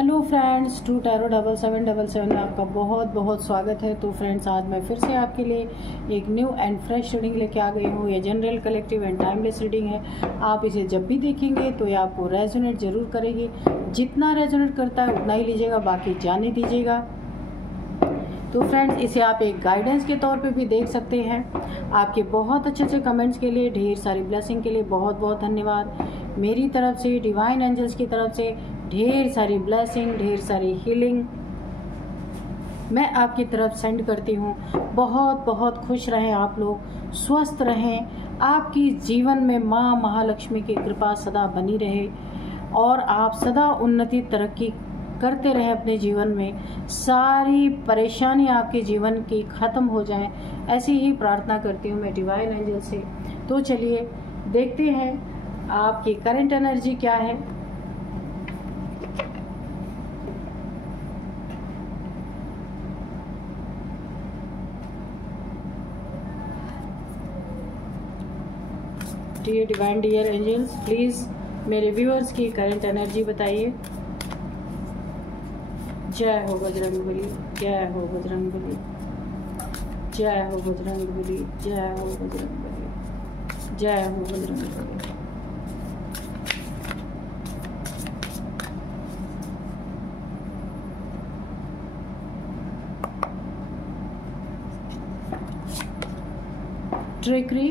Hello friends, to tarot 7777 में आपका बहुत बहुत स्वागत है। तो फ्रेंड्स, आज मैं फिर से आपके लिए एक न्यू एंड फ्रेश रीडिंग लेके आ गई हूँ। ये general, collective and timeless reading है। आप इसे जब भी देखेंगे तो ये आपको रेजोनेट ज़रूर करेगी। जितना रेजोनेट करता है उतना ही लीजिएगा, बाकी जाने दीजिएगा। तो फ्रेंड्स, इसे आप एक गाइडेंस के तौर पे भी देख सकते हैं। आपके बहुत अच्छे अच्छे कमेंट्स के लिए, ढेर सारी ब्लेसिंग के लिए बहुत बहुत धन्यवाद। मेरी तरफ से, डिवाइन एंजल्स की तरफ से ढेर सारी ब्लेसिंग, ढेर सारी हीलिंग मैं आपकी तरफ सेंड करती हूँ। बहुत बहुत खुश रहें आप लोग, स्वस्थ रहें। आपकी जीवन में माँ महालक्ष्मी की कृपा सदा बनी रहे और आप सदा उन्नति तरक्की करते रहें अपने जीवन में। सारी परेशानी आपके जीवन की ख़त्म हो जाए, ऐसी ही प्रार्थना करती हूँ मैं डिवाइन एंजल से। तो चलिए देखते हैं आपकी करंट एनर्जी क्या है। Dear divine, dear angels, please मेरे व्यूअर्स की करंट एनर्जी बताइए। जय हो बजरंगबली, जय हो बजरंगबली, जय हो बजरंगबली, जय हो बजरंगबली, जय हो बजरंगबली। Trickery,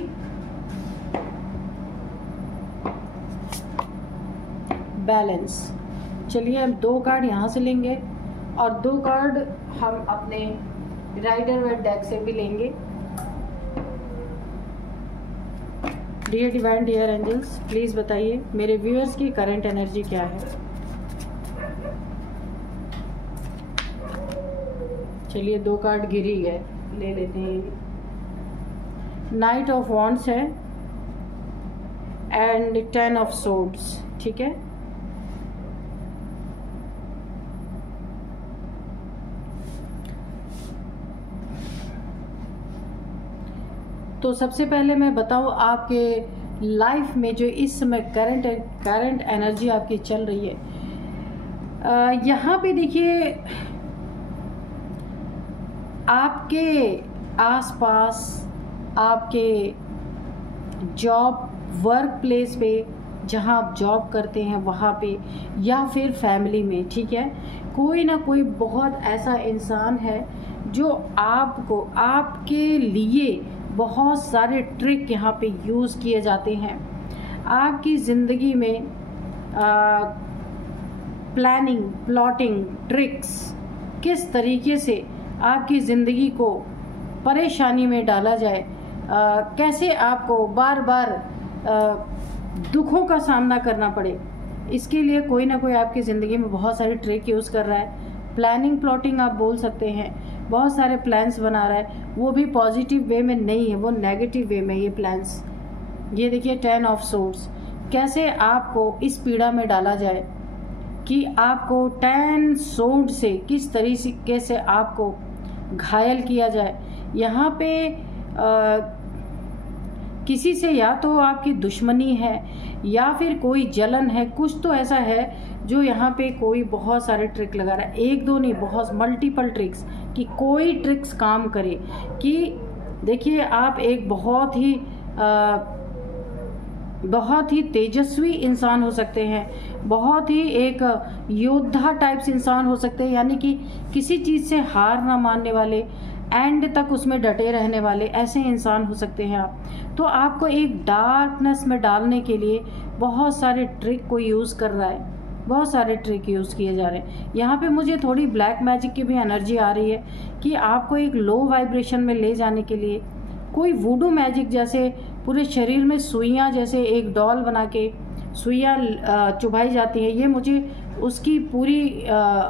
balance. चलिए हम 2 कार्ड यहाँ से लेंगे और 2 कार्ड हम अपने राइडर वेट डेक से भी लेंगे। Dear divine, dear angels, please बताइए मेरे व्यूअर्स की करंट एनर्जी क्या है। चलिए 2 कार्ड गिर ही गए, ले लेते हैं। नाइट ऑफ वॉन्ड्स है एंड 10 ऑफ सोर्ड्स, ठीक है। तो सबसे पहले मैं बताऊं, आपके लाइफ में जो इस समय करंट एनर्जी आपकी चल रही है, यहाँ पे देखिए आपके आसपास, आपके जॉब वर्क प्लेस पे जहाँ आप जॉब करते हैं वहाँ पे, या फिर फैमिली में, ठीक है, कोई ना कोई बहुत ऐसा इंसान है जो आपको, आपके लिए बहुत सारे ट्रिक यहाँ पे यूज़ किए जाते हैं। आपकी ज़िंदगी में प्लानिंग, प्लॉटिंग, ट्रिक्स, किस तरीके से आपकी ज़िंदगी को परेशानी में डाला जाए, कैसे आपको बार बार दुखों का सामना करना पड़े, इसके लिए कोई ना कोई आपकी ज़िंदगी में बहुत सारे ट्रिक यूज़ कर रहा है। प्लानिंग, प्लॉटिंग आप बोल सकते हैं। बहुत सारे प्लान्स बना रहा है, वो भी पॉजिटिव वे में नहीं है, वो नेगेटिव वे में ये प्लान्स। ये देखिए 10 ऑफ सोर्ड्स, कैसे आपको इस पीड़ा में डाला जाए कि आपको 10 सोर्ड से किस तरीके से आपको घायल किया जाए। यहाँ पे किसी से या तो आपकी दुश्मनी है या फिर कोई जलन है, कुछ तो ऐसा है जो यहाँ पे कोई बहुत सारे ट्रिक लगा रहा है। 1 2 नहीं, बहुत मल्टीपल ट्रिक्स, कि कोई ट्रिक्स काम करे। कि देखिए आप एक बहुत ही तेजस्वी इंसान हो सकते हैं, बहुत ही एक योद्धा टाइप्स इंसान हो सकते हैं, यानी कि किसी चीज़ से हार ना मानने वाले, एंड तक उसमें डटे रहने वाले, ऐसे इंसान हो सकते हैं आप। तो आपको एक डार्कनेस में डालने के लिए बहुत सारे ट्रिक को यूज़ कर रहा है, बहुत सारे ट्रिक यूज़ किए जा रहे हैं। यहाँ पे मुझे थोड़ी ब्लैक मैजिक की भी एनर्जी आ रही है कि आपको एक लो वाइब्रेशन में ले जाने के लिए कोई वुडू मैजिक, जैसे पूरे शरीर में सुइयाँ, जैसे एक डॉल बना के सुइयाँ चुभाई जाती है, ये मुझे उसकी पूरी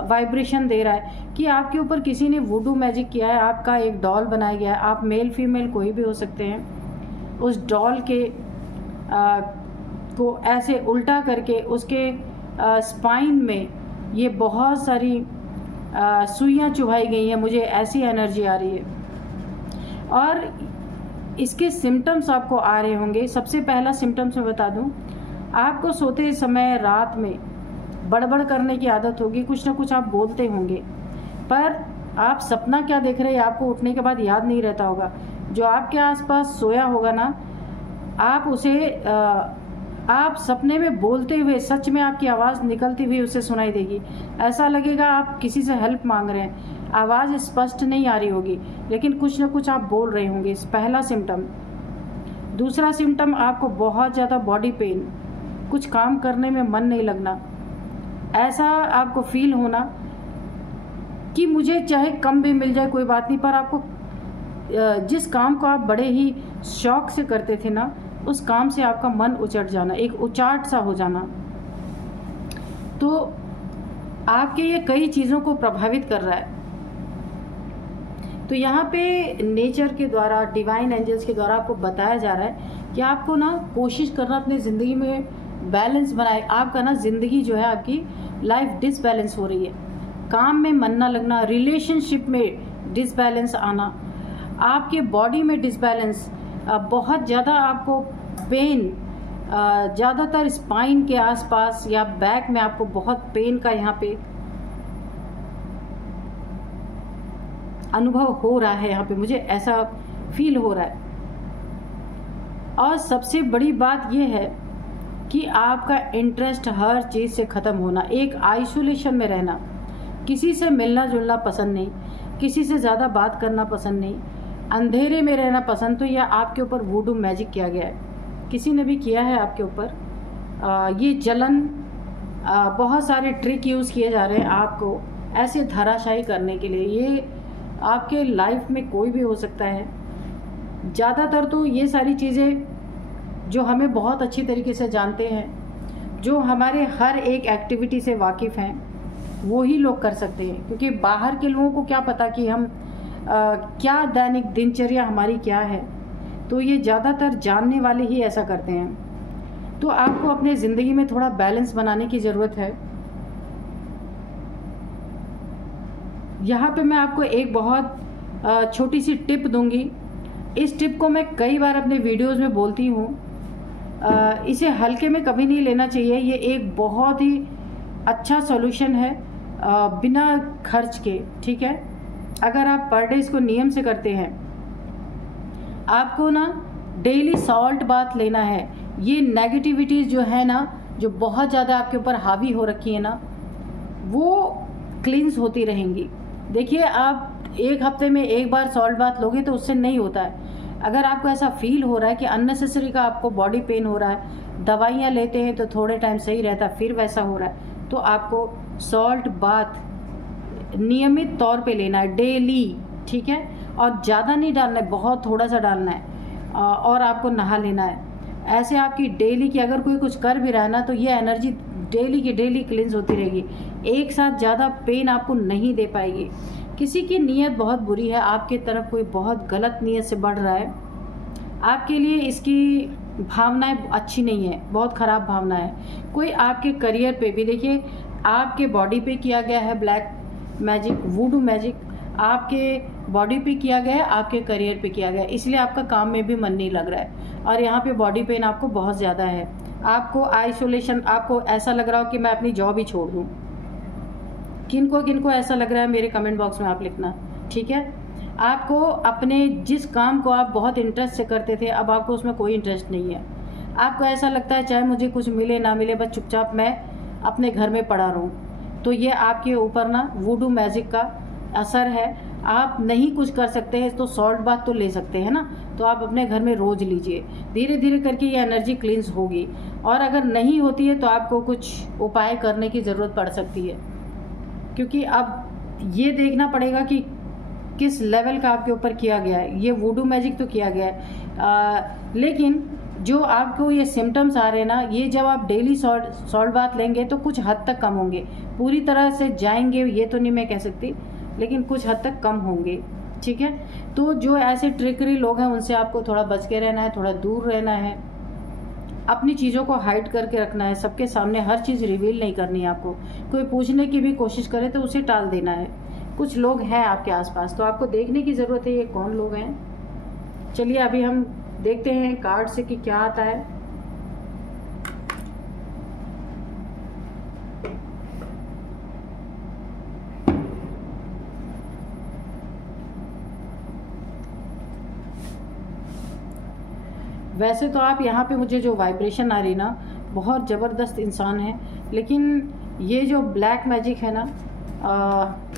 वाइब्रेशन दे रहा है कि आपके ऊपर किसी ने वुडू मैजिक किया है। आपका एक डॉल बनाया गया है, आप मेल फीमेल कोई भी हो सकते हैं। उस डॉल के को ऐसे उल्टा करके उसके स्पाइन में ये बहुत सारी सुइयाँ चुभाई गई हैं, मुझे ऐसी एनर्जी आ रही है। और इसके सिम्टम्स आपको आ रहे होंगे। सबसे पहला सिम्टम्स मैं बता दूं, आपको सोते समय रात में बड़बड़ करने की आदत होगी, कुछ ना कुछ आप बोलते होंगे, पर आप सपना क्या देख रहे हैं आपको उठने के बाद याद नहीं रहता होगा। जो आपके आसपास सोया होगा ना, आप उसे आप सपने में बोलते हुए सच में आपकी आवाज़ निकलती हुई उसे सुनाई देगी। ऐसा लगेगा आप किसी से हेल्प मांग रहे हैं, आवाज़ स्पष्ट नहीं आ रही होगी लेकिन कुछ ना कुछ आप बोल रहे होंगे। पहला सिम्टम। दूसरा सिम्टम, आपको बहुत ज़्यादा बॉडी पेन, कुछ काम करने में मन नहीं लगना, ऐसा आपको फील होना कि मुझे चाहे कम भी मिल जाए कोई बात नहीं, पर आपको जिस काम को आप बड़े ही शौक से करते थे ना, उस काम से आपका मन उचट जाना, एक उचाट सा हो जाना। तो आपके ये कई चीज़ों को प्रभावित कर रहा है। तो यहाँ पे नेचर के द्वारा, डिवाइन एंजल्स के द्वारा आपको बताया जा रहा है कि आपको ना कोशिश करना अपनी ज़िंदगी में बैलेंस बनाए। आपका ना ज़िंदगी जो है, आपकी लाइफ डिसबैलेंस हो रही है, काम में मन ना लगना, रिलेशनशिप में डिसबैलेंस आना, आपके बॉडी में डिसबैलेंस, बहुत ज़्यादा आपको पेन, ज़्यादातर स्पाइन के आसपास या बैक में आपको बहुत पेन का यहाँ पे अनुभव हो रहा है। यहाँ पे मुझे ऐसा फील हो रहा है। और सबसे बड़ी बात यह है कि आपका इंटरेस्ट हर चीज़ से ख़त्म होना, एक आइसोलेशन में रहना, किसी से मिलना जुलना पसंद नहीं, किसी से ज़्यादा बात करना पसंद नहीं, अंधेरे में रहना पसंद। तो यह आपके ऊपर वूडू मैजिक किया गया है, किसी ने भी किया है आपके ऊपर। ये जलन, बहुत सारे ट्रिक यूज़ किए जा रहे हैं आपको ऐसे धराशायी करने के लिए। ये आपके लाइफ में कोई भी हो सकता है। ज़्यादातर तो ये सारी चीज़ें जो हमें बहुत अच्छी तरीके से जानते हैं, जो हमारे हर एक एक्टिविटी से वाकिफ़ हैं, वो ही लोग कर सकते हैं। क्योंकि बाहर के लोगों को क्या पता कि हम क्या दैनिक दिनचर्या हमारी क्या है। तो ये ज़्यादातर जानने वाले ही ऐसा करते हैं। तो आपको अपने ज़िंदगी में थोड़ा बैलेंस बनाने की ज़रूरत है। यहाँ पे मैं आपको एक बहुत छोटी सी टिप दूंगी। इस टिप को मैं कई बार अपने वीडियोस में बोलती हूँ। इसे हल्के में कभी नहीं लेना चाहिए। ये एक बहुत ही अच्छा सॉल्यूशन है, बिना खर्च के, ठीक है। अगर आप पर डे इसको नियम से करते हैं, आपको ना डेली सॉल्ट बाथ लेना है। ये नेगेटिविटीज़ जो है ना, जो बहुत ज़्यादा आपके ऊपर हावी हो रखी है ना, वो क्लींस होती रहेंगी। देखिए, आप एक हफ्ते में एक बार सॉल्ट बाथ लोगे तो उससे नहीं होता है। अगर आपको ऐसा फील हो रहा है कि अननेसेसरी का आपको बॉडी पेन हो रहा है, दवाइयाँ लेते हैं तो थोड़े टाइम सही रहता है, फिर वैसा हो रहा है, तो आपको सॉल्ट बाथ नियमित तौर पे लेना है डेली, ठीक है। और ज़्यादा नहीं डालना है, बहुत थोड़ा सा डालना है, और आपको नहा लेना है। ऐसे आपकी डेली की, अगर कोई कुछ कर भी रहा है ना, तो ये एनर्जी डेली की डेली क्लींस होती रहेगी। एक साथ ज़्यादा पेन आपको नहीं दे पाएगी। किसी की नीयत बहुत बुरी है, आपके तरफ कोई बहुत गलत नीयत से बढ़ रहा है, आपके लिए इसकी भावनाएं अच्छी नहीं है, बहुत ख़राब भावना है। कोई आपके करियर पे भी, देखिए आपके बॉडी पे किया गया है ब्लैक मैजिक, वूडू मैजिक, आपके बॉडी पे किया गया है, आपके करियर पे किया गया है, इसलिए आपका काम में भी मन नहीं लग रहा है। और यहाँ पे बॉडी पेन आपको बहुत ज़्यादा है, आपको आइसोलेशन, आपको ऐसा लग रहा हो कि मैं अपनी जॉब ही छोड़ दूँ। किनको ऐसा लग रहा है मेरे कमेंट बॉक्स में आप लिखना, ठीक है। आपको अपने जिस काम को आप बहुत इंटरेस्ट से करते थे, अब आपको उसमें कोई इंटरेस्ट नहीं है। आपको ऐसा लगता है चाहे मुझे कुछ मिले ना मिले, बस चुपचाप मैं अपने घर में पड़ा रहूं। तो ये आपके ऊपर ना वूडू मैजिक का असर है। आप नहीं कुछ कर सकते हैं तो सॉल्ट बाथ तो ले सकते हैं ना, तो आप अपने घर में रोज लीजिए। धीरे धीरे करके ये एनर्जी क्लींस होगी। और अगर नहीं होती है तो आपको कुछ उपाय करने की ज़रूरत पड़ सकती है, क्योंकि अब ये देखना पड़ेगा कि किस लेवल का आपके ऊपर किया गया है। ये वूडू मैजिक तो किया गया है, लेकिन जो आपको ये सिम्टम्स आ रहे हैं ना, ये जब आप डेली सॉल्ट बाथ लेंगे तो कुछ हद तक कम होंगे। पूरी तरह से जाएंगे ये तो नहीं मैं कह सकती, लेकिन कुछ हद तक कम होंगे, ठीक है। तो जो ऐसे ट्रिकरी लोग हैं उनसे आपको थोड़ा बच के रहना है, थोड़ा दूर रहना है, अपनी चीज़ों को हाइड करके रखना है। सबके सामने हर चीज़ रिवील नहीं करनी है आपको। कोई पूछने की भी कोशिश करे तो उसे टाल देना है। कुछ लोग हैं आपके आसपास, तो आपको देखने की ज़रूरत है ये कौन लोग हैं। चलिए अभी हम देखते हैं कार्ड से कि क्या आता है। वैसे तो आप यहाँ पे मुझे जो वाइब्रेशन आ रही ना, बहुत ज़बरदस्त इंसान है, लेकिन ये जो ब्लैक मैजिक है ना,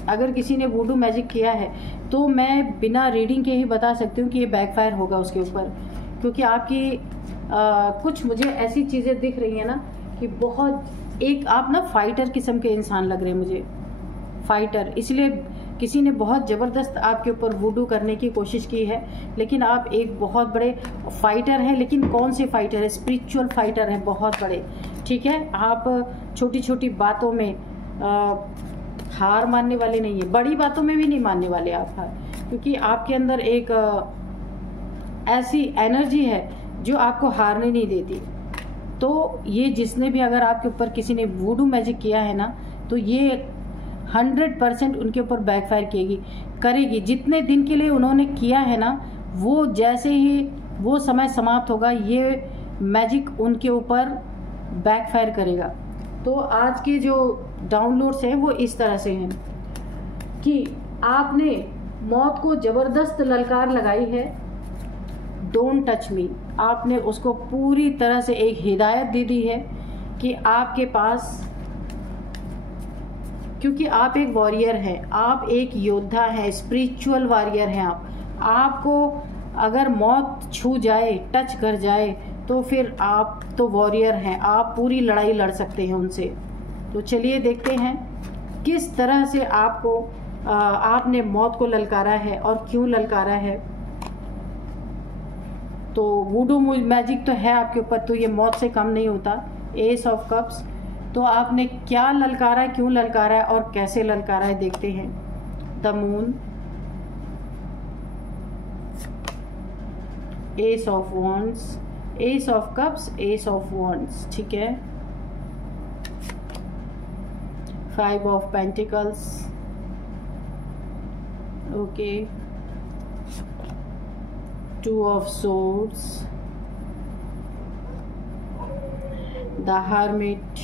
अगर किसी ने वुडू मैजिक किया है तो मैं बिना रीडिंग के ही बता सकती हूँ कि ये बैकफायर होगा उसके ऊपर, क्योंकि आपकी कुछ मुझे ऐसी चीज़ें दिख रही हैं ना कि बहुत एक आप ना फाइटर किस्म के इंसान लग रहे हैं मुझे, फाइटर। इसलिए किसी ने बहुत ज़बरदस्त आपके ऊपर वुडू करने की कोशिश की है, लेकिन आप एक बहुत बड़े फाइटर हैं। लेकिन कौन से फाइटर है? स्पिरिचुअल फाइटर है, बहुत बड़े, ठीक है। आप छोटी छोटी बातों में हार मानने वाले नहीं है, बड़ी बातों में भी नहीं मानने वाले आप हार, क्योंकि आपके अंदर एक ऐसी एनर्जी है जो आपको हारने नहीं देती। तो ये जिसने भी अगर आपके ऊपर किसी ने वुडू मैजिक किया है ना, तो ये 100% उनके ऊपर बैकफायर करेगी। जितने दिन के लिए उन्होंने किया है ना, वो जैसे ही वो समय समाप्त होगा, ये मैजिक उनके ऊपर बैकफायर करेगा। तो आज के जो डाउनलोड्स हैं वो इस तरह से हैं कि आपने मौत को ज़बरदस्त ललकार लगाई है, डोंट टच मी। आपने उसको पूरी तरह से एक हिदायत दे दी है कि आपके पास, क्योंकि आप एक वॉरियर हैं, आप एक योद्धा हैं, स्पिरिचुअल वॉरियर हैं आपको अगर मौत छू जाए, टच कर जाए, तो फिर आप तो वॉरियर हैं, आप पूरी लड़ाई लड़ सकते हैं उनसे। तो चलिए देखते हैं किस तरह से आपने मौत को ललकारा है और क्यों ललकारा है। तो वुडू मैजिक तो है आपके ऊपर, तो ये मौत से कम नहीं होता। एस ऑफ कप्स, तो आपने क्या ललकारा है, क्यों ललकारा है और कैसे ललकारा है, देखते हैं। The moon, S of wands, S of cups, S of wands, ठीक है। 5 of pentacles, okay. 2 of swords, the hermit,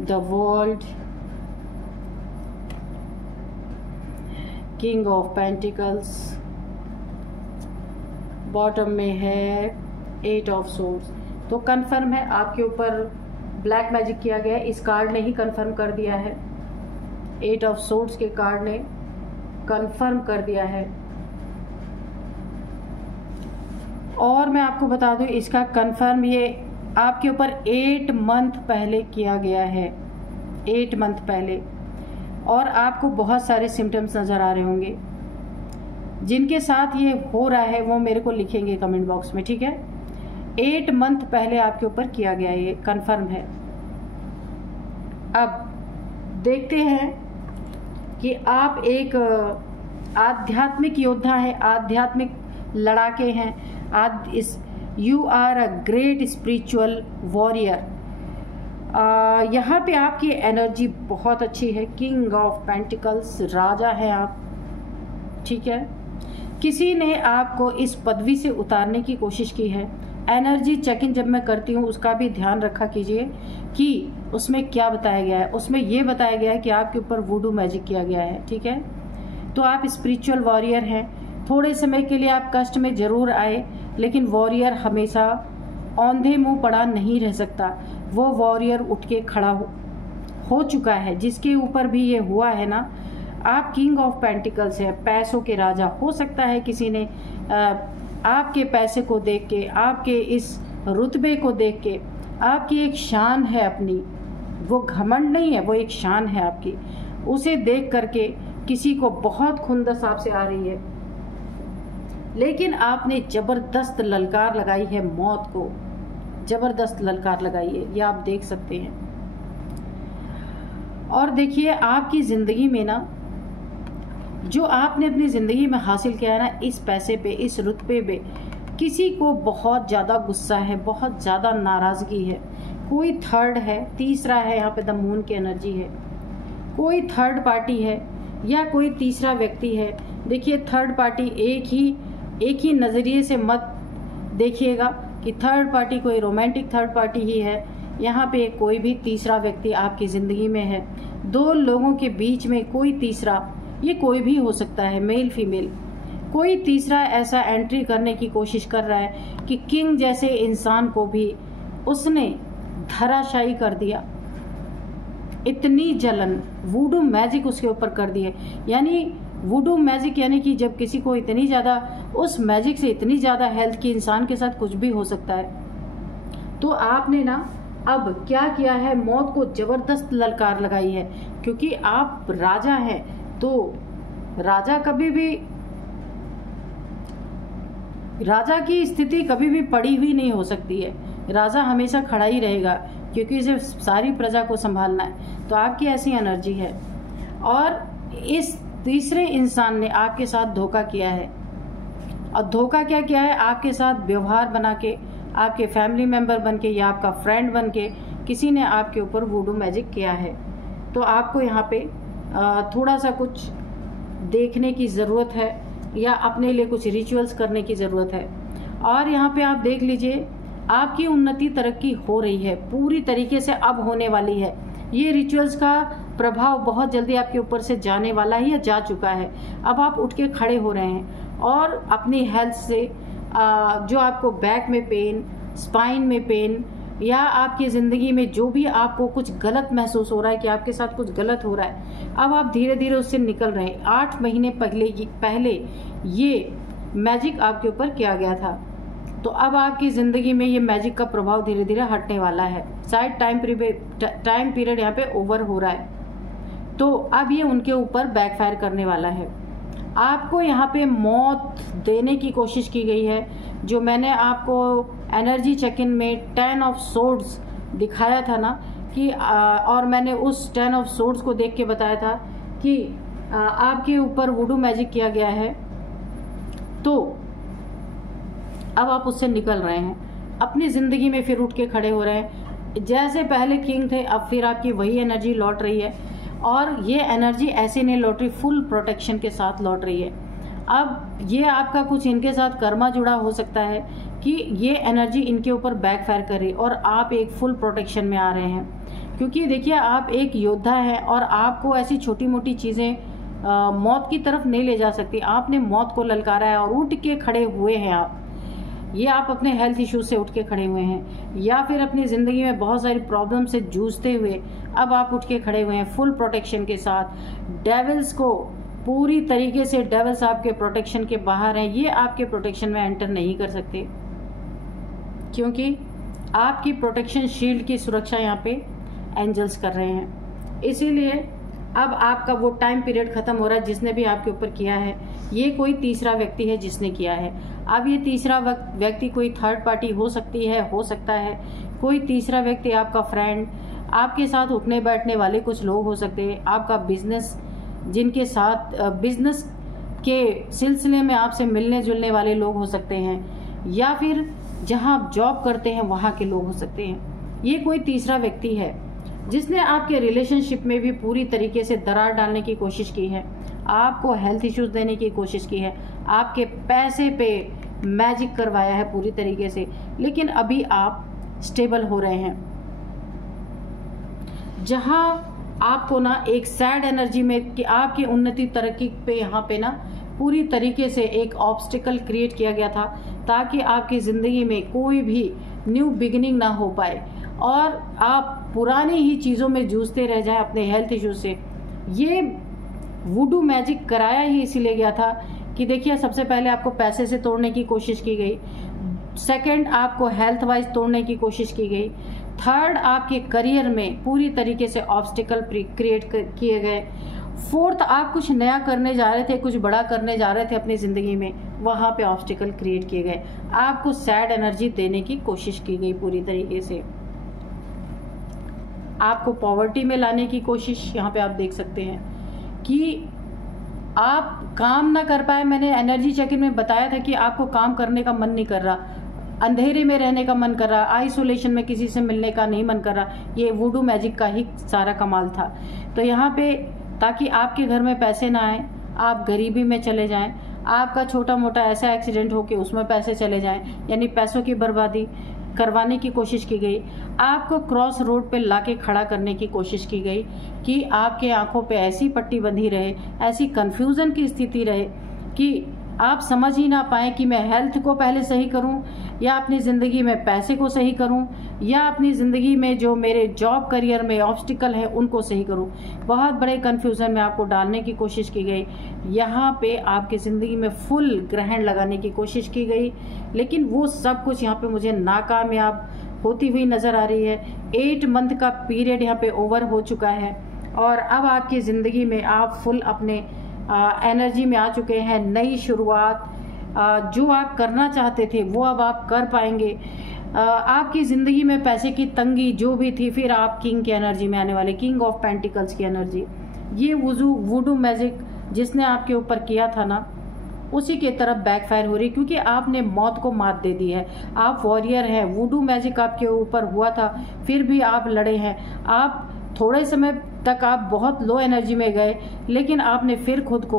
the world, king of pentacles, bottom में है 8 ऑफ सोर्ड्स। तो कंफर्म है आपके ऊपर ब्लैक मैजिक किया गया है, इस कार्ड ने ही कंफर्म कर दिया है। 8 ऑफ सोर्ड्स के कार्ड ने कंफर्म कर दिया है। और मैं आपको बता दूं, इसका कंफर्म ये आपके ऊपर 8 मंथ पहले किया गया है, 8 मंथ पहले। और आपको बहुत सारे सिम्टम्स नज़र आ रहे होंगे। जिनके साथ ये हो रहा है वो मेरे को लिखेंगे कमेंट बॉक्स में, ठीक है। 8 मंथ पहले आपके ऊपर किया गया, ये कंफर्म है। अब देखते हैं कि आप एक आध्यात्मिक योद्धा है, आध्यात्मिक लड़ाके हैं, you are a great spiritual warrior. यहाँ पे आपकी एनर्जी बहुत अच्छी है। किंग ऑफ पेंटिकल्स, राजा है आप, ठीक है। किसी ने आपको इस पदवी से उतारने की कोशिश की है। एनर्जी चेकिंग जब मैं करती हूँ उसका भी ध्यान रखा कीजिए कि उसमें क्या बताया गया है। उसमें ये बताया गया है कि आपके ऊपर वुडू मैजिक किया गया है, ठीक है। तो आप स्पिरिचुअल वॉरियर हैं। थोड़े समय के लिए आप कष्ट में जरूर आए, लेकिन वॉरियर हमेशा औंधे मुंह पड़ा नहीं रह सकता। वो वॉरियर उठ के खड़ा हो चुका है। जिसके ऊपर भी ये हुआ है ना, आप किंग ऑफ पेंटिकल्स है, पैसों के राजा। हो सकता है किसी ने आपके पैसे को देख के, आपके इस रुतबे को देख के, आपकी एक शान है अपनी, वो घमंड नहीं है, वो एक शान है आपकी, उसे देख करके किसी को बहुत खुंदस आपसे आ रही है। लेकिन आपने जबरदस्त ललकार लगाई है मौत को, जबरदस्त ललकार लगाई है, ये आप देख सकते हैं। और देखिए आपकी जिंदगी में ना, जो आपने अपनी जिंदगी में हासिल किया है ना, इस पैसे पे, इस रुतबे पे, किसी को बहुत ज़्यादा गुस्सा है, बहुत ज़्यादा नाराज़गी है। कोई थर्ड है, तीसरा है, यहाँ पे द मून की एनर्जी है। कोई थर्ड पार्टी है या कोई तीसरा व्यक्ति है। देखिए थर्ड पार्टी एक ही नज़रिए से मत देखिएगा कि थर्ड पार्टी कोई रोमांटिक थर्ड पार्टी ही है। यहाँ पे कोई भी तीसरा व्यक्ति आपकी ज़िंदगी में है। 2 लोगों के बीच में कोई तीसरा, ये कोई भी हो सकता है, मेल फीमेल, कोई तीसरा ऐसा एंट्री करने की कोशिश कर रहा है कि किंग जैसे इंसान को भी उसने धराशायी कर दिया। इतनी जलन, वुडू मैजिक उसके ऊपर कर दिए। यानी वुडू मैजिक यानी कि जब किसी को इतनी ज़्यादा, उस मैजिक से इतनी ज़्यादा हेल्थ की इंसान के साथ कुछ भी हो सकता है। तो आपने ना अब क्या किया है, मौत को जबरदस्त ललकार लगाई है, क्योंकि आप राजा हैं। तो राजा कभी भी, राजा की स्थिति कभी भी पड़ी हुई नहीं हो सकती है। राजा हमेशा खड़ा ही रहेगा, क्योंकि इसे सारी प्रजा को संभालना है। तो आपकी ऐसी एनर्जी है। और इस तीसरे इंसान ने आपके साथ धोखा किया है। और धोखा क्या किया है, आपके साथ व्यवहार बना के, आपके फैमिली मेंबर बन के या आपका फ्रेंड बन के किसी ने आपके ऊपर वुडू मैजिक किया है। तो आपको यहाँ पे थोड़ा सा कुछ देखने की ज़रूरत है, या अपने लिए कुछ रिचुअल्स करने की ज़रूरत है। और यहाँ पे आप देख लीजिए, आपकी उन्नति तरक्की हो रही है, पूरी तरीके से अब होने वाली है। ये रिचुअल्स का प्रभाव बहुत जल्दी आपके ऊपर से जाने वाला है या जा चुका है। अब आप उठ के खड़े हो रहे हैं और अपनी हेल्थ से जो आपको बैक में पेन, स्पाइन में पेन, या आपकी ज़िंदगी में जो भी आपको कुछ गलत महसूस हो रहा है कि आपके साथ कुछ गलत हो रहा है, अब आप धीरे धीरे उससे निकल रहे हैं। 8 महीने पहले ये मैजिक आपके ऊपर किया गया था। तो अब आपकी ज़िंदगी में ये मैजिक का प्रभाव धीरे धीरे हटने वाला है। शायद टाइम पीरियड यहाँ पे ओवर हो रहा है। तो अब ये उनके ऊपर बैकफायर करने वाला है। आपको यहाँ पे मौत देने की कोशिश की गई है। जो मैंने आपको एनर्जी चेक इन में 10 ऑफ सोर्ड्स दिखाया था ना, कि और मैंने उस 10 ऑफ सोर्ड्स को देख के बताया था कि आपके ऊपर वुडू मैजिक किया गया है। तो अब आप उससे निकल रहे हैं, अपनी ज़िंदगी में फिर उठ के खड़े हो रहे हैं। जैसे पहले किंग थे, अब फिर आपकी वही एनर्जी लौट रही है। और ये एनर्जी ऐसे नहीं लौट रही, फुल प्रोटेक्शन के साथ लौट रही है। अब ये आपका कुछ इनके साथ कर्मा जुड़ा हो सकता है कि ये एनर्जी इनके ऊपर बैकफायर करे और आप एक फुल प्रोटेक्शन में आ रहे हैं। क्योंकि देखिए, आप एक योद्धा हैं और आपको ऐसी छोटी मोटी चीज़ें मौत की तरफ नहीं ले जा सकती। आपने मौत को ललकारा है और उठ के खड़े हुए हैं आप। ये आप अपने हेल्थ इश्यूज से उठ के खड़े हुए हैं, या फिर अपनी ज़िंदगी में बहुत सारी प्रॉब्लम से जूझते हुए अब आप उठ के खड़े हुए हैं फुल प्रोटेक्शन के साथ। डेविल्स को पूरी तरीके से, डेविल्स आपके प्रोटेक्शन के बाहर हैं, ये आपके प्रोटेक्शन में एंटर नहीं कर सकते, क्योंकि आपकी प्रोटेक्शन शील्ड की सुरक्षा यहाँ पे एंजल्स कर रहे हैं। इसीलिए अब आपका वो टाइम पीरियड खत्म हो रहा है जिसने भी आपके ऊपर किया है। ये कोई तीसरा व्यक्ति है जिसने किया है। अब ये तीसरा व्यक्ति कोई थर्ड पार्टी हो सकती है, हो सकता है कोई तीसरा व्यक्ति आपका फ्रेंड, आपके साथ उठने बैठने वाले कुछ लोग हो सकते हैं, आपका बिजनेस, जिनके साथ बिजनेस के सिलसिले में आपसे मिलने जुलने वाले लोग हो सकते हैं, या फिर जहां आप जॉब करते हैं वहां के लोग हो सकते हैं। ये कोई तीसरा व्यक्ति है जिसने आपके रिलेशनशिप में भी पूरी तरीके से दरार डालने की कोशिश की है, आपको हेल्थ इश्यूज देने की कोशिश की है, आपके पैसे पे मैजिक करवाया है पूरी तरीके से। लेकिन अभी आप स्टेबल हो रहे हैं। जहां आपको ना एक सैड एनर्जी में कि आपकी उन्नति तरक्की पे यहाँ पे ना पूरी तरीके से एक ऑब्स्टिकल क्रिएट किया गया था, ताकि आपकी ज़िंदगी में कोई भी न्यू बिगिनिंग ना हो पाए और आप पुरानी ही चीज़ों में जूझते रह जाएं अपने हेल्थ इशू से। ये वुडू मैजिक कराया ही इसीलिए गया था कि देखिए, सबसे पहले आपको पैसे से तोड़ने की कोशिश की गई, सेकंड आपको हेल्थ वाइज तोड़ने की कोशिश की गई, थर्ड आपके करियर में पूरी तरीके से ऑब्स्टिकल क्रिएट किए गए, फोर्थ आप कुछ नया करने जा रहे थे, कुछ बड़ा करने जा रहे थे अपनी ज़िंदगी में, वहाँ पे ऑब्स्टिकल क्रिएट किए गए, आपको सैड एनर्जी देने की कोशिश की गई पूरी तरीके से, आपको पॉवर्टी में लाने की कोशिश यहाँ पे आप देख सकते हैं कि आप काम ना कर पाए। मैंने एनर्जी चेक-इन में बताया था कि आपको काम करने का मन नहीं कर रहा, अंधेरे में रहने का मन कर रहा, आइसोलेशन में किसी से मिलने का नहीं मन कर रहा। ये वुडू मैजिक का ही सारा कमाल था। तो यहाँ पे ताकि आपके घर में पैसे ना आए, आप गरीबी में चले जाएं, आपका छोटा मोटा ऐसा एक्सीडेंट हो कि उसमें पैसे चले जाएं, यानी पैसों की बर्बादी करवाने की कोशिश की गई। आपको क्रॉस रोड पे लाके खड़ा करने की कोशिश की गई कि आपके आंखों पे ऐसी पट्टी बंधी रहे, ऐसी कंफ्यूजन की स्थिति रहे कि आप समझ ही ना पाएँ कि मैं हेल्थ को पहले सही करूं, या अपनी ज़िंदगी में पैसे को सही करूं, या अपनी ज़िंदगी में जो मेरे जॉब करियर में ऑब्स्टिकल है उनको सही करूं। बहुत बड़े कन्फ्यूज़न में आपको डालने की कोशिश की गई। यहाँ पे आपकी ज़िंदगी में फुल ग्रहण लगाने की कोशिश की गई, लेकिन वो सब कुछ यहाँ पे मुझे नाकामयाब होती हुई नज़र आ रही है। 8 मंथ का पीरियड यहाँ पे ओवर हो चुका है और अब आपकी ज़िंदगी में आप फुल अपने एनर्जी में आ चुके हैं। नई शुरुआत, जो आप करना चाहते थे वो अब आप कर पाएंगे। आपकी ज़िंदगी में पैसे की तंगी जो भी थी, फिर आप किंग की एनर्जी में आने वाले, किंग ऑफ पेंटिकल्स की एनर्जी। ये वुडू मैजिक जिसने आपके ऊपर किया था ना, उसी के तरफ बैकफायर हो रही, क्योंकि आपने मौत को मात दे दी है। आप वॉरियर हैं। वुडू मैजिक आपके ऊपर हुआ था, फिर भी आप लड़े हैं। आप थोड़े समय तक आप बहुत लो एनर्जी में गए, लेकिन आपने फिर खुद को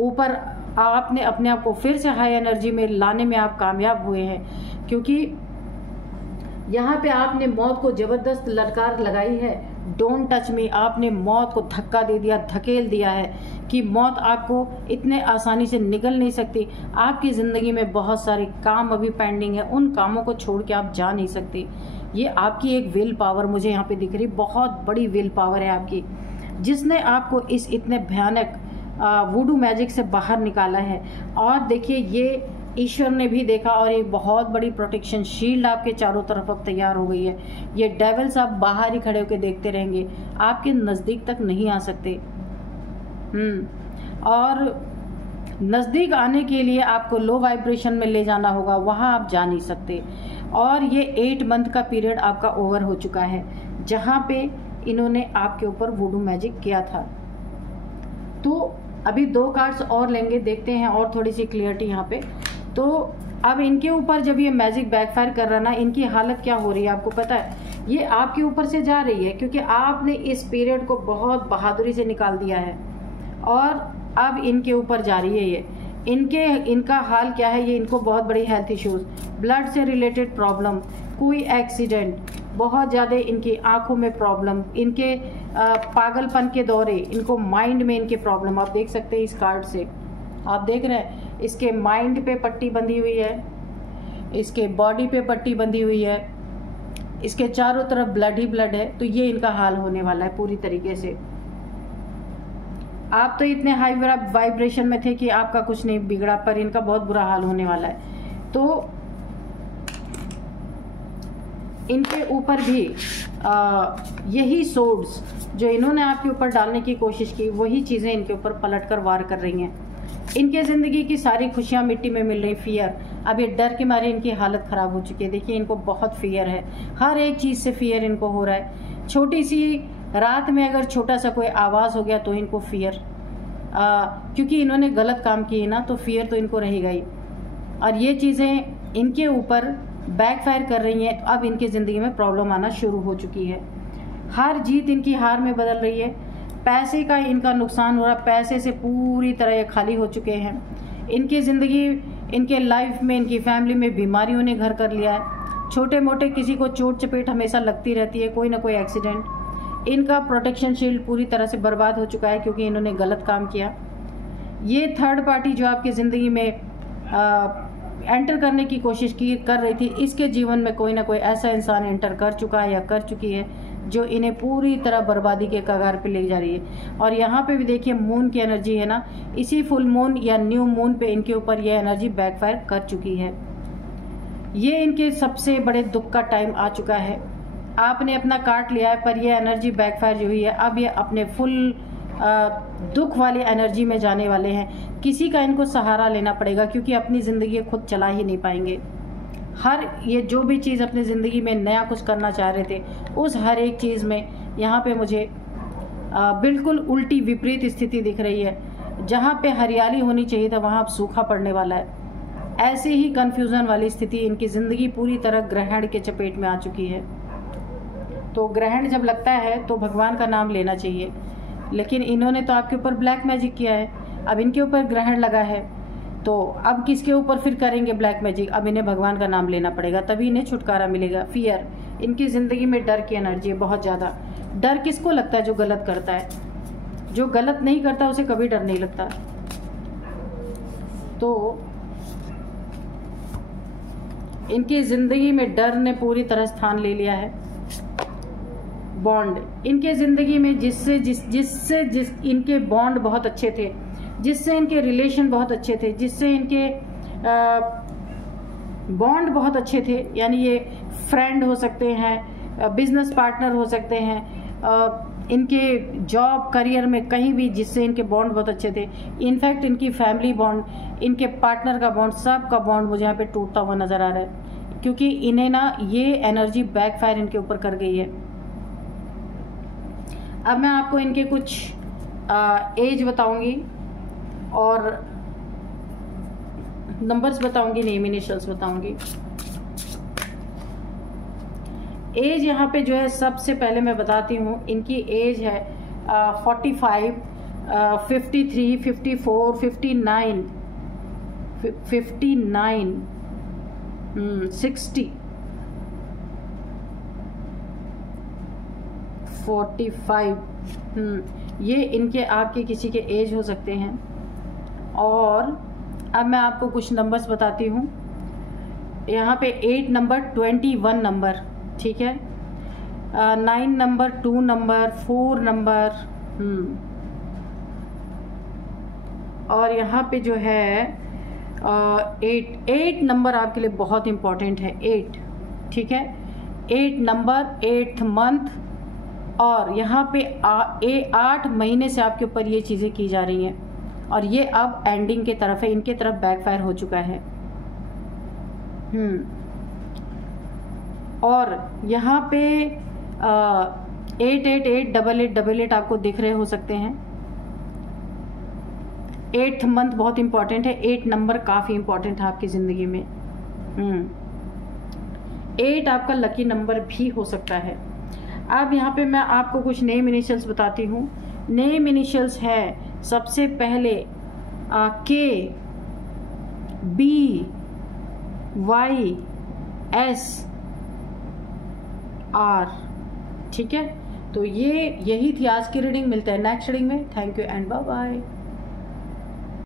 ऊपर, आपने अपने आप को फिर से हाई एनर्जी में लाने में आप कामयाब हुए हैं, क्योंकि यहाँ पे आपने मौत को जबरदस्त ललकार लगाई है। Don't touch me. आपने मौत को धक्का दे दिया, धकेल दिया है कि मौत आपको इतने आसानी से निगल नहीं सकती। आपकी ज़िंदगी में बहुत सारे काम अभी पेंडिंग है, उन कामों को छोड़ के आप जा नहीं सकती। ये आपकी एक विल पावर मुझे यहाँ पे दिख रही, बहुत बड़ी विल पावर है आपकी, जिसने आपको इस इतने भयानक वुडू मैजिक से बाहर निकाला है। और देखिए, ये ईश्वर ने भी देखा और एक बहुत बड़ी प्रोटेक्शन शील्ड आपके चारों तरफ अब तैयार हो गई है। ये डेविल्स आप बाहर ही खड़े होकर देखते रहेंगे, आपके नज़दीक तक नहीं आ सकते। और नज़दीक आने के लिए आपको लो वाइब्रेशन में ले जाना होगा, वहाँ आप जा नहीं सकते। और ये 8 मंथ का पीरियड आपका ओवर हो चुका है, जहाँ पे इन्होंने आपके ऊपर वुडू मैजिक किया था। तो अभी 2 कार्ड्स और लेंगे, देखते हैं और थोड़ी सी क्लियरिटी यहाँ पे। तो अब इनके ऊपर जब ये मैजिक बैकफायर कर रहा ना, इनकी हालत क्या हो रही है आपको पता है? ये आपके ऊपर से जा रही है, क्योंकि आपने इस पीरियड को बहुत बहादुरी से निकाल दिया है और अब इनके ऊपर जा रही है ये। इनका हाल क्या है? ये इनको बहुत बड़ी हेल्थ इश्यूज, ब्लड से रिलेटेड प्रॉब्लम, कोई एक्सीडेंट, बहुत ज़्यादा इनकी आंखों में प्रॉब्लम, इनके पागलपन के दौरे, इनको माइंड में इनके प्रॉब्लम। आप देख सकते हैं इस कार्ड से, आप देख रहे हैं इसके माइंड पे पट्टी बंधी हुई है, इसके बॉडी पे पट्टी बंधी हुई है, इसके चारों तरफ ब्लड ही ब्लड है। तो ये इनका हाल होने वाला है पूरी तरीके से। आप तो इतने हाई वाइब्रेशन में थे कि आपका कुछ नहीं बिगड़ा, पर इनका बहुत बुरा हाल होने वाला है। तो इनके ऊपर भी यही सोर्ड्स जो इन्होंने आपके ऊपर डालने की कोशिश की, वही चीज़ें इनके ऊपर पलट कर वार कर रही हैं। इनके ज़िंदगी की सारी खुशियां मिट्टी में मिल रही। फियर, अब ये डर के मारे इनकी हालत ख़राब हो चुकी है। देखिए, इनको बहुत फियर है, हर एक चीज़ से फियर इनको हो रहा है। छोटी सी रात में अगर छोटा सा कोई आवाज़ हो गया तो इनको फियर, क्योंकि इन्होंने गलत काम किए ना, तो फियर तो इनको रहेगा ही। और ये चीज़ें इनके ऊपर बैकफायर कर रही हैं। अब इनकी ज़िंदगी में प्रॉब्लम आना शुरू हो चुकी है। हर जीत इनकी हार में बदल रही है। पैसे का इनका नुकसान हो रहा है, पैसे से पूरी तरह ये खाली हो चुके हैं। इनकी ज़िंदगी, इनके लाइफ में, इनकी फैमिली में बीमारियों ने घर कर लिया है। छोटे मोटे किसी को चोट चपेट हमेशा लगती रहती है, कोई ना कोई एक्सीडेंट। इनका प्रोटेक्शन शील्ड पूरी तरह से बर्बाद हो चुका है, क्योंकि इन्होंने गलत काम किया। ये थर्ड पार्टी जो आपकी ज़िंदगी में एंटर करने की कोशिश कर रही थी, इसके जीवन में कोई ना कोई ऐसा इंसान एंटर कर चुका है या कर चुकी है जो इन्हें पूरी तरह बर्बादी के कगार पे ले जा रही है। और यहाँ पे भी देखिए, मून की एनर्जी है ना, इसी फुल मून या न्यू मून पे इनके ऊपर ये एनर्जी बैकफायर कर चुकी है। ये इनके सबसे बड़े दुख का टाइम आ चुका है। आपने अपना काट लिया है, पर यह एनर्जी बैकफायर जो हुई है, अब ये अपने फुल दुख वाली एनर्जी में जाने वाले हैं। किसी का इनको सहारा लेना पड़ेगा, क्योंकि अपनी ज़िंदगी खुद चला ही नहीं पाएंगे। हर ये जो भी चीज़ अपनी ज़िंदगी में नया कुछ करना चाह रहे थे, उस हर एक चीज़ में यहाँ पे मुझे बिल्कुल उल्टी विपरीत स्थिति दिख रही है। जहाँ पे हरियाली होनी चाहिए था, वहाँ अब सूखा पड़ने वाला है। ऐसे ही कन्फ्यूज़न वाली स्थिति, इनकी ज़िंदगी पूरी तरह ग्रहण के चपेट में आ चुकी है। तो ग्रहण जब लगता है तो भगवान का नाम लेना चाहिए, लेकिन इन्होंने तो आपके ऊपर ब्लैक मैजिक किया है। अब इनके ऊपर ग्रहण लगा है, तो अब किसके ऊपर फिर करेंगे ब्लैक मैजिक? अब इन्हें भगवान का नाम लेना पड़ेगा, तभी इन्हें छुटकारा मिलेगा। फियर, इनकी ज़िंदगी में डर की एनर्जी है बहुत ज़्यादा। डर किसको लगता है? जो गलत करता है। जो गलत नहीं करता उसे कभी डर नहीं लगता। तो इनकी ज़िंदगी में डर ने पूरी तरह स्थान ले लिया है। बॉन्ड इनके ज़िंदगी में जिससे इनके बॉन्ड बहुत अच्छे थे, जिससे इनके रिलेशन बहुत अच्छे थे, जिससे इनके बॉन्ड बहुत अच्छे थे, यानी ये फ्रेंड हो सकते हैं, बिजनेस पार्टनर हो सकते हैं, इनके जॉब करियर में कहीं भी जिससे इनके बॉन्ड बहुत अच्छे थे। इनफैक्ट इनकी फैमिली बॉन्ड, इनके पार्टनर का बॉन्ड, सब का बॉन्ड मुझे यहाँ पे टूटता हुआ नज़र आ रहा है, क्योंकि इन्हें ना ये एनर्जी बैकफायर इनके ऊपर कर गई है। अब मैं आपको इनके कुछ एज बताऊंगी और नंबर्स बताऊंगी, नेम इनिशियल्स बताऊंगी। एज यहाँ पे जो है सबसे पहले मैं बताती हूँ, इनकी एज है 45, 53, 54, 59, 60, 45, ये इनके आपके किसी के एज हो सकते हैं। और अब मैं आपको कुछ नंबर्स बताती हूँ। यहाँ पे 8 नंबर, 21 नंबर, ठीक है, 9 नंबर, 2 नंबर, 4 नंबर, और यहाँ पे जो है 8 नंबर आपके लिए बहुत इम्पोर्टेंट है। 8, ठीक है, 8 नंबर, 8th मंथ, और यहाँ पे 8 महीने से आपके ऊपर ये चीज़ें की जा रही हैं और ये अब एंडिंग की तरफ है, इनके तरफ बैकफायर हो चुका है। और यहाँ पे 888, 8888 आपको दिख रहे हो सकते हैं। 8th मंथ बहुत इंपॉर्टेंट है, 8 नंबर काफ़ी इंपॉर्टेंट है आपकी ज़िंदगी में। 8 आपका लकी नंबर भी हो सकता है। अब यहाँ पे मैं आपको कुछ नेम इनिशियल्स बताती हूँ। नेम इनिशियल्स है सबसे पहले के, बी, वाई, एस, आर, ठीक है। तो यही थी आज की रीडिंग। मिलते हैं नेक्स्ट रीडिंग में। Thank you and bye bye.